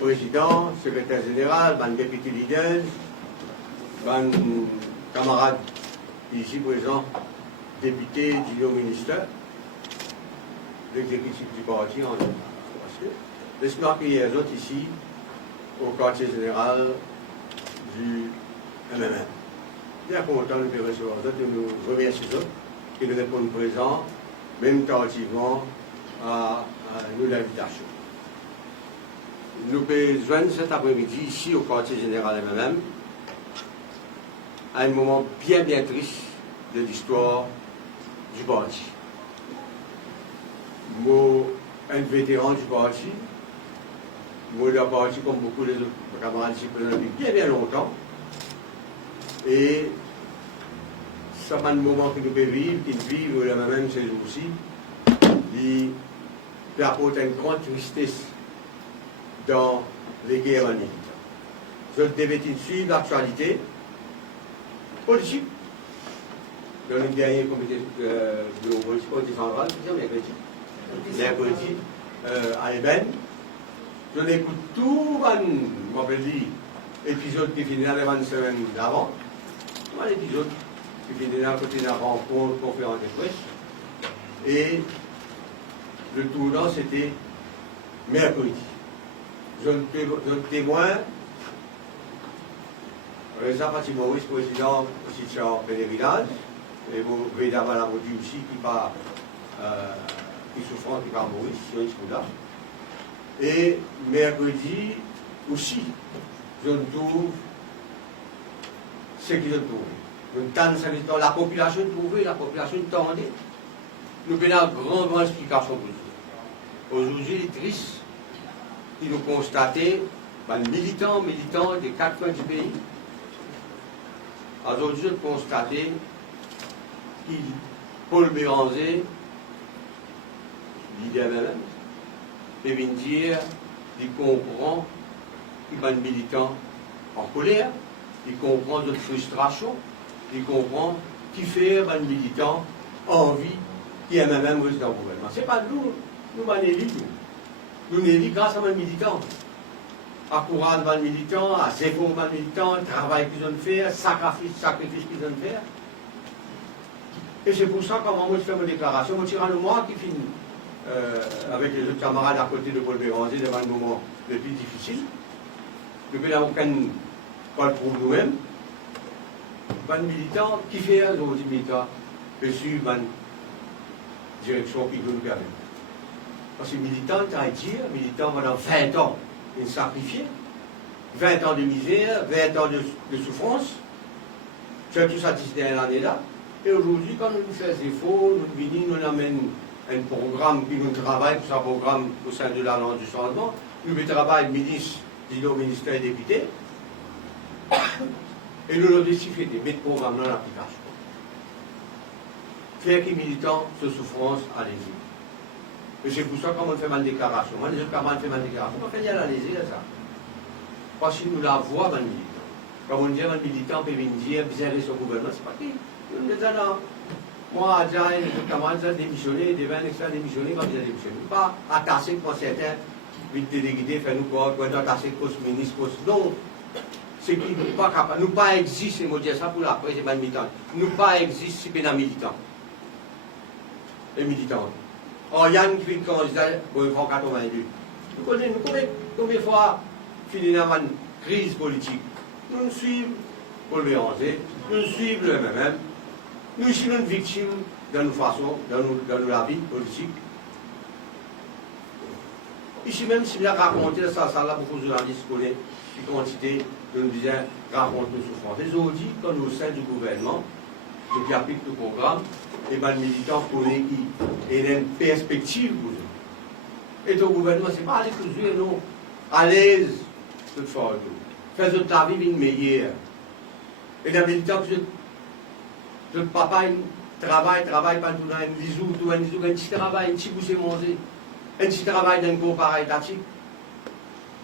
Président, secrétaire général, ban député leaders, ban camarades ici présents, députés, junior ministre, l'exécutif du parti en j'espère qu'il y a d'autres ici au quartier général du MMM. Bien content de nous recevoir d'autres, de nous remercier d'autres qui nous répondent présents, même tardivement, à nous l'invitation. Nous besoin cet après-midi ici au quartier général MMM à un moment bien triste de l'histoire du parti. Moi, un vétéran du parti, moi, le parti, comme beaucoup des autres camarades ici présents depuis bien longtemps, et ça m'a un moment que nous pouvons vivre, qu'ils vivent le MMM ces jours-ci, qui apporte une grande tristesse dans les guerres en Égypte. Je devais suivre l'actualité politique dans le dernier comité de politique central, mercredi, à Eben. Je l'écoute tout l'épisode qui finit la 20 semaines d'avant, l'épisode qui finit à côté de la rencontre, conférence de presse, et le tournant c'était mercredi. Je témoin, Reza Fatih Maurice, président aussi de Péné Village, et vous voyez d'abord la Maudit aussi qui souffrant, qui part Maurice, sur Iskouda. Et mercredi aussi, je trouve ce qu'ils ont trouvé. La population trouvée, la population tendait. Nous avons une grande explication pour ça. Aujourd'hui, il est triste. Ils nous constater, militants des quatre coins du pays, aujourd'hui, nous constater qu'il Paul Béranger, l'idée même, et vient dire qu'il comprend qu'il y a un militant en colère, il comprend notre frustration, il comprend qu'il fait un militant envie qui est même reste dans le gouvernement. Ce n'est pas nous manélits, nous sommes grâce à un militant. À courage de militant, à zéro de militant, travail qu'ils ont fait, sacrifice qu'ils ont fait. Et c'est pour ça que moi, je fais ma déclaration. Je tire le mois qui finit avec les autres camarades à côté de Paul Béranger devant le moment le plus difficile. Nous n'avons aucun pas pour nous-mêmes. Un militant qui fait aujourd'hui militant, je suis une direction qui nous permet. Parce que militant, militant pendant 20 ans, il sacrifié, 20 ans de misère, 20 ans de souffrance, j'ai tout ça cette année-là. Et aujourd'hui, quand nous faisons des efforts, nous venons, nous amènons un programme qui nous travaille pour ce programme au sein de l'Alliance du changement. Nous travaillons ministre, ministère et député. Et nous avons décidé de mettre le programme dans l'application. Faire que les militants se souffrance, allez-y. Et c'est pour ça qu'on fait ma déclaration. Moi, les autres camarades font ma déclaration. On fait y aller ça. Parce que nous la voix dans le militant. Comme on dit, un militant peut venir dire, bizarre son gouvernement, c'est pas qui. Nous disons là, moi, les autres camarades ont démissionné, des 20 extra démissionné quand ils ont démissionné. Pas attaché pour certains, vite délégués, faire nous quoi, attaché poste ministre, poste. Non. C'est qui nous pas capable. Nous pas exister, moi, dire ça pour l'après, c'est pas militant. Nous pas exister, c'est pas militant. Les militants. Or, Yann qui fait le candidat pour le 82. Nous connaissons combien de fois fini dans une crise politique. Nous suivons Paul Béranger, nous suivons le MMM, nous sommes une victime de nos façons, dans la vie politique. Ici même, si bien raconté ça là, beaucoup de journalistes connaissent une quantité de nous disant raconte nos souffrances. Les aujourd'hui, quand nous au sein du gouvernement, qui applique le programme, et bien, le militant connaît qui il a une perspective pour eux. Et le gouvernement, ce n'est pas aller toujours, non, à l'aise, de faire tout. Faire ta vie une meilleure. Et le militant, le papa, il travaille, pas tout dans un lisou, un petit travail, un petit boucher manger, un petit travail dans une comparaille tactique.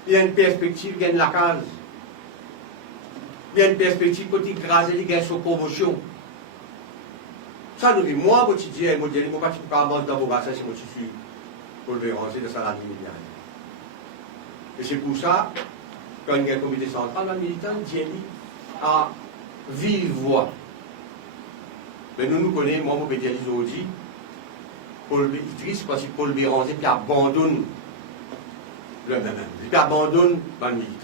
Il y a une perspective, il y a une case. Il y a une perspective, quand il grâce, il y a une promotion. Ça nous dit, moi, je dis, je ne vais pas dans vos bassins si je suis pour le Béranger de Saladin. Et c'est pour ça, quand il y a un comité central, le militant tient à vive voix. Mais nous connaissons, moi, je dire aujourd'hui, Paul triste parce que Paul Béranger qui abandonne le même, qui abandonne le militant.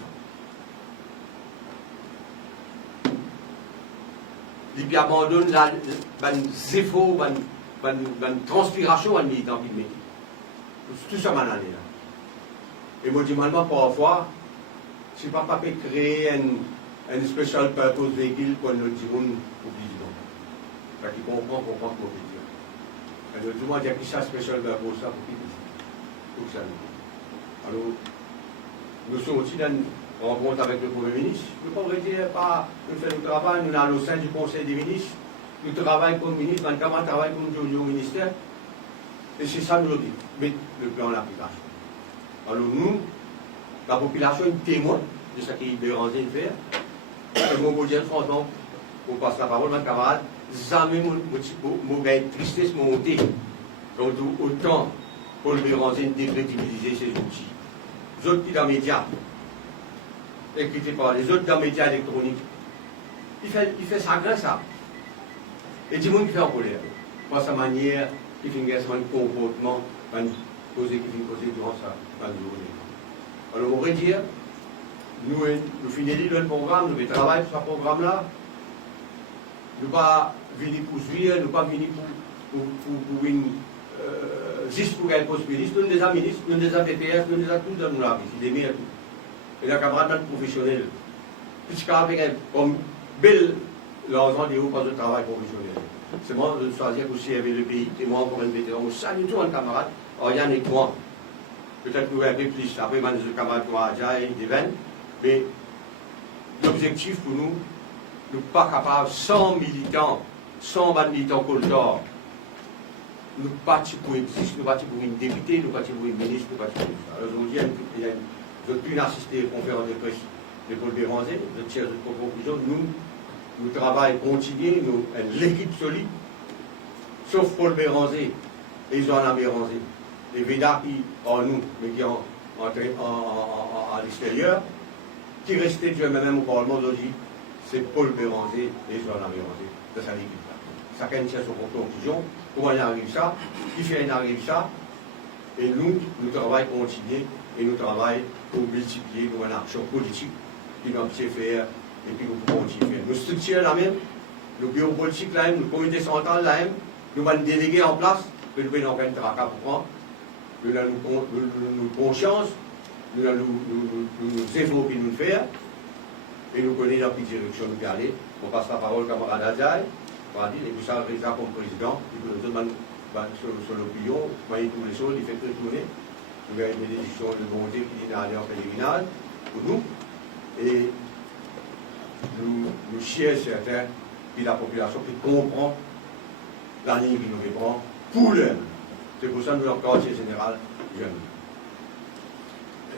Il abandonne la zéro, la transpiration du militant qui met. Tout ça, là. Et moi, je dis, parfois, si papa peut créer un special purpose véhicule pour nous dire, oublie donc. Parce qu'il comprend qu'on peut dire. Et nous disons, il y a qui ça special purpose ça pour qui tout ça. Alors, nous sommes aussi dans une rencontre avec le Premier ministre. Nous ne pouvons dire pas, nous faisons le travail, nous sommes au sein du Conseil des ministres, nous travaillons comme ministre, nous travaillons comme au ministère. Et c'est ça, nous le disons, mettre le plan en application. Alors nous, la population est témoin de ce qu'il est en train de faire. Et mon beau Dieu, franchement, pour passer la parole, mon camarade, jamais mon tristesse montée. Donc autant Paul Béranger décrédibiliser ses outils. Les autres qui dans les médias, écrits par les autres dans les médias électroniques, il fait ça grâce ça. Et du monde qui fait en colère. Par sa manière, qui fait un comportement, qui fait causer durant sa journée. Alors on va dire, nous finissons le programme, nous travaillons sur ce programme-là. Nous ne pas venir pour jouir, nous ne pas venir pour une juste pour un poste ministre, nous sommes des ministres, nous sommes des PTS, nous sommes tous dans nos avis, c'est des meilleurs tout. Et la camarade professionnelle, puisqu'avec un bel l'argent des hauts pas de travail professionnel. C'est moi de choisir aussi avec le pays, et moi encore un vétéran, on salue tout un camarade, Oriane et moi. Peut-être nous un peu plus, après moi, les camarades moi, Adja et Devin, mais l'objectif pour nous, nous ne sommes pas capables, sans militants, sans militants coltors, nous partis pour exister, nous partis pour une députée, nous partis pour une ministre, nous partis pour une... Alors aujourd'hui, je n'ai pu assister à la conférence de presse de Paul Béranger, je tire de conclusion, nous travaillons continuer, nous, l'équipe solide, sauf Paul Béranger et Jean Béranger, les Védas qui en nous, mais qui en à l'extérieur, qui restaient Dieu même au Parlement aujourd'hui, c'est Paul Béranger et Jean Béranger de sa équipe. Chacun tient son conclusion. Comment il arrive ça? Qui fait arrive ça? Et nous travaillons continuer et nous travaillons pour multiplier une action politique qui nous peut faire et puis nous pouvons continuer. Nous structurons la même, le bureau politique là même, le comité central là même, nous allons déléguer en place, que nous allons faire un tracas pour prendre, nous avons conscience, nous allons nous évoquer, nous faire, et nous connaissons dans quelle direction nous allons aller. On passe la parole au camarade Adjaï. Et vous savez ça comme président, et vous nous donnez sur l'opinion, vous voyez toutes les choses, il fait tourner. Nous avons une bénédiction de bonté qui est allée en pèlerinage pour nous. Et nous chiens certains, puis la population qui comprend la ligne qui nous répond pour l'heure. C'est pour ça que nous, en quartier général, jeune.